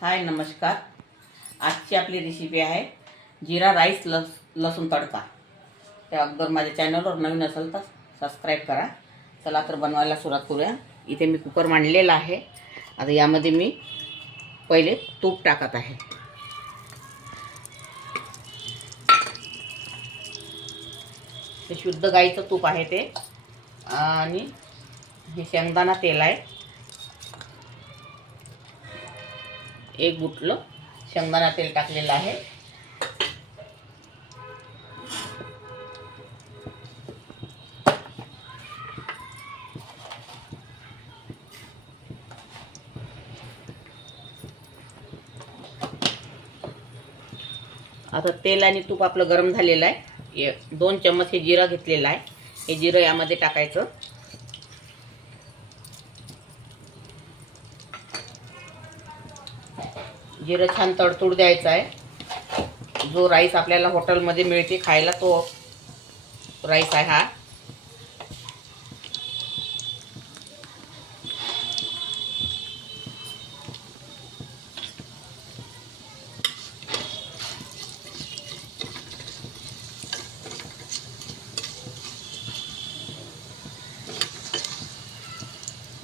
हाय नमस्कार. आजची आपली रेसिपी आहे जिरा राईस लस लसूण तडका. त्या अगोदर माझ्या चॅनलवर नवीन असेल तर सबस्क्राईब करा. चला तर बनवायला सुरुवात करूया. इथे मी कुकर मांडलेला आहे. आता यामध्ये मी पहिले तूप टाकत आहे. ते शुद्ध गाईचं तूप आहे ते. आणि हे शेंगदाणा तेल आहे. एक बुटलं. शेंगदाणा तेल टाकलेलं आहे. आता तेल आणि तूप आपलं गरम झालेलं आहे. दोन चम्मच हे जिरं घेतलेलं आहे. हे जिरं यामध्ये टाकायचं. जिरं छान तडतूड द्यायचं आहे. जो राईस आपल्याला हॉटेलमध्ये मिळते खायला तो राईस आहे हा.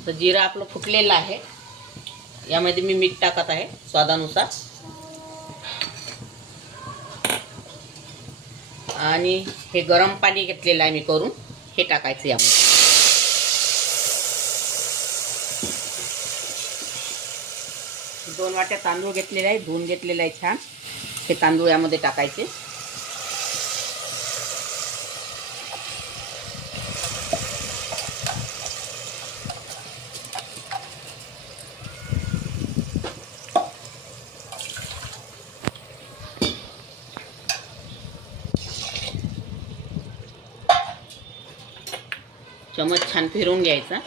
तर जिरं आपलं फुटलेलं आहे. यामध्ये मी मीठ टाकत आहे स्वादानुसार. आणि हे गरम पाणी घेतलेलं आहे मी करून हे टाकायचं यामध्ये. दोन वाट्या तांदूळ घेतलेले आहे धुवून घेतलेला आहे छान. हे तांदूळ यामध्ये टाकायचे. चमच छान फिरवून घ्यायचा.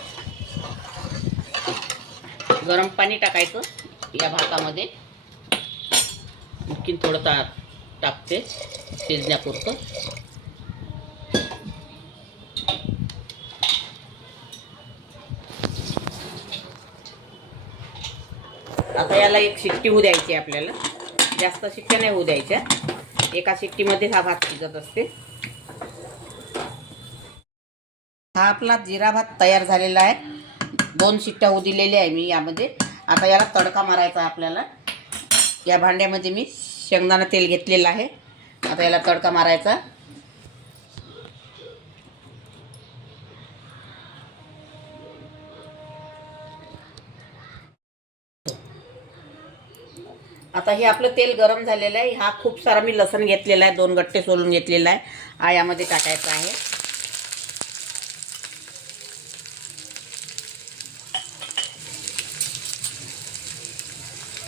गरम पाणी टाकायचं या भातामध्ये. आणखीन थोडं ता टाकते शिजण्यापुरतं. आता याला एक शिट्टी होऊ द्यायची आपल्याला. जास्त शिट्ट्या नाही होऊ द्यायच्या. एका शिट्टीमध्ये हा भात शिजत असते. हा आपला जिरा भात तयार झालेला आहे. दोन शिट्ट्या होऊ दिलेल्या आहे मी यामध्ये. आता याला तडका मारायचा आपल्याला. या भांड्यामध्ये मी शेंगदाणा तेल घेतलेलं आहे. आता याला तडका मारायचा. आता हे आपलं तेल गरम झालेलं आहे. हा खूप सारा मी लसण घेतलेला आहे. दोन गट्टे सोलून घेतलेला आहे. हा यामध्ये टाकायचा आहे.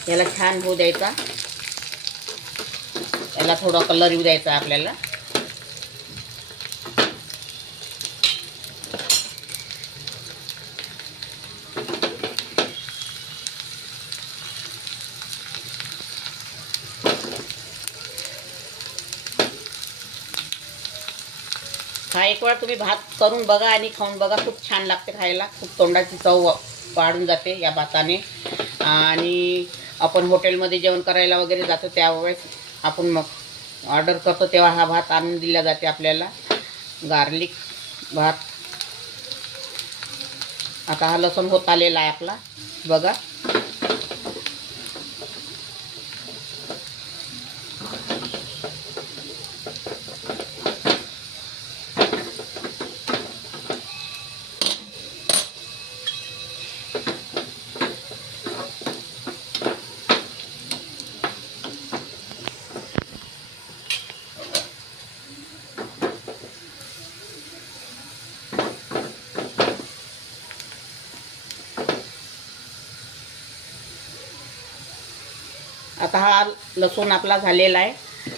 याला छान होऊ द्यायचा. याला थोडा कलर येऊ द्यायचा आपल्याला. हा एक वेळा तुम्ही भात करून बघा आणि खाऊन बघा. खूप छान लागते खायला. खूप तोंडाची चव वाढून जाते या भाताने. आणि आपण हॉटेलमध्ये जेवण करायला वगैरे जातो त्यावेळेस आपण मग ऑर्डर करतो तेव्हा हा भात आणून दिला जाते आपल्याला. गार्लिक भात. आता हा लसूण होत आलेला आहे आपला. बघा. आता हा लसूण आपला झालेला आहे.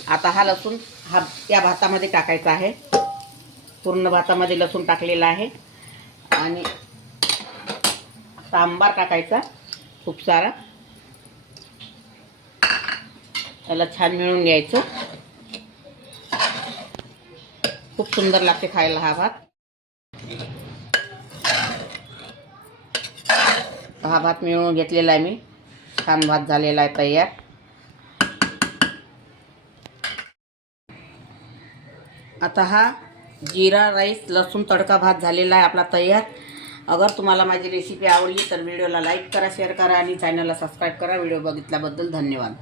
आता हा लसूण हा या भातामध्ये टाकायचा आहे. पूर्ण भातामध्ये लसूण टाकलेला आहे. आणि सांबार टाकायचा खूप सारा. त्याला छान मिळून घ्यायचं. खूप सुंदर लागते खायला हा भात. हा भात मिळवून घेतलेला आहे मी. छान भात झालेला आहे तयार. आता हा जिरा राईस लसूण तडका भात झालेला आहे आपला तयार. अगर तुम्हाला माझी रेसिपी आवडली तर व्हिडिओला लाईक करा शेअर करा आणि चॅनलला सबस्क्राईब करा. व्हिडिओ बघितल्याबद्दल धन्यवाद.